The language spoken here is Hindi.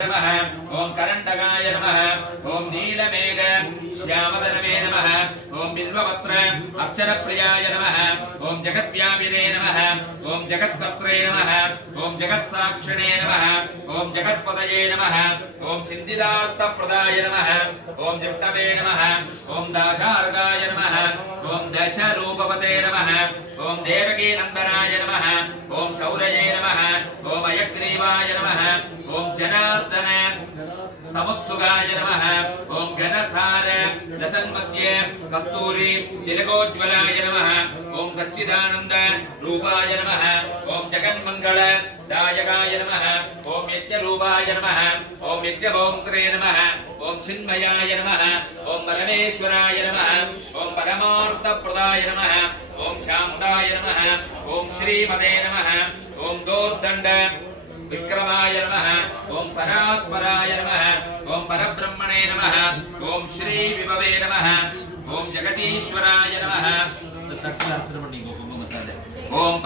नमः ओम करंडगाय नमः ओम नीलमेघ श्यामदनवे नमः ओम बिल्वपत्र अर्चनप्रियाय नमः ओम जगद्व्यापिने नमः ओम जगत्कर्त्रे नमः ओम जगत्साक्षिणे नमः ओम जगत्पदये नमः ओम चिन्तितार्थप्रदाय नमः ओम जिष्णवे नमः ओम दाशार्गाय नमः ओम दशरूपपते नमः ओम देवकी नंदनाय नमः ओम शौरये नमः ओम अयग्रीवाय नमः ओम जनार्दन समुत्सुगाय नमः ओम घनसार दशन्मध्ये कस्तूरी तिलकोज्ज्वलाय नमः ओम सच्चिदानंद रूपाय नमः ओम जगन्मंगल दायकाय नमः ओम नित्यरूपाय नमः ओम नित्यभोक्त्रे नमः ओम चिन्मयाय नमः ओम परमेश्वराय नमः ओम परमार्थप्रदाय नमः ओम शामुदाय नमः ओम श्रीमते नमः ओम दोर्दंड विक्रमाय नमः ओम परात्पराय नमः ओम परब्रह्मणे नमः ओम श्री विभवे नमः ओम जगदीश्वराय नमः ओम